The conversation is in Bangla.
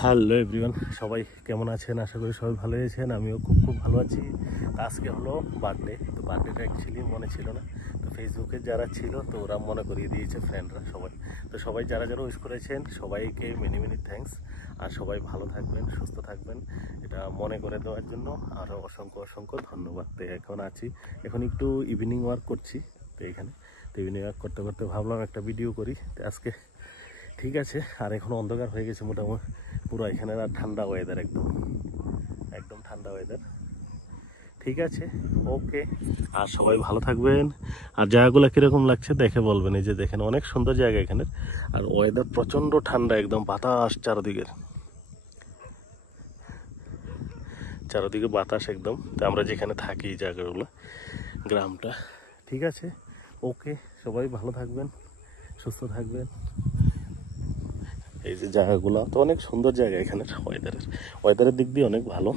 হ্যালো এভরিওয়ান, সবাই কেমন আছেন? আশা করি সবাই ভালো আছেন। আমিও খুব ভালো আছি। আজকে হলো বার্থডে, তো বার্থডেটা অ্যাকচুয়ালি মনে ছিল না, তো ফেসবুকে যারা ছিল তো ওরা মনে করিয়ে দিয়েছে, ফ্রেন্ডরা সবাই। তো সবাই যারা উইশ করেছেন সবাইকে মেনি থ্যাঙ্কস। আর সবাই ভালো থাকবেন, সুস্থ থাকবেন, এটা মনে করে দেওয়ার জন্য আরও অসংখ্য ধন্যবাদ। তো এখন এখন একটু ইভিনিং ওয়ার্ক করছি, তো এখানে তো ইভিনিং ওয়ার্ক করতে ভাবলাম একটা ভিডিও করি। তো আজকে ঠিক আছে, আর এখন অন্ধকার হয়ে গেছে মোটামুটি পুরো এখানে। আর ঠান্ডা ওয়েদার, একদম ঠান্ডা ওয়েদার। ঠিক আছে, ওকে। আর সবাই ভালো থাকবেন। আর জায়গাগুলো কীরকম লাগছে দেখে বলবেন। এই যে দেখেন, অনেক সুন্দর জায়গা এখানের। আর ওয়েদার প্রচণ্ড ঠান্ডা, একদম বাতাস চারদিকে বাতাস একদম। তো আমরা যেখানে থাকি এই জায়গাগুলো, গ্রামটা। ঠিক আছে, ওকে। সবাই ভালো থাকবেন, সুস্থ থাকবেন। এই যে জায়গাগুলো তো অনেক সুন্দর জায়গা, এখানের ওয়েদারের দিক দিয়ে অনেক ভালো।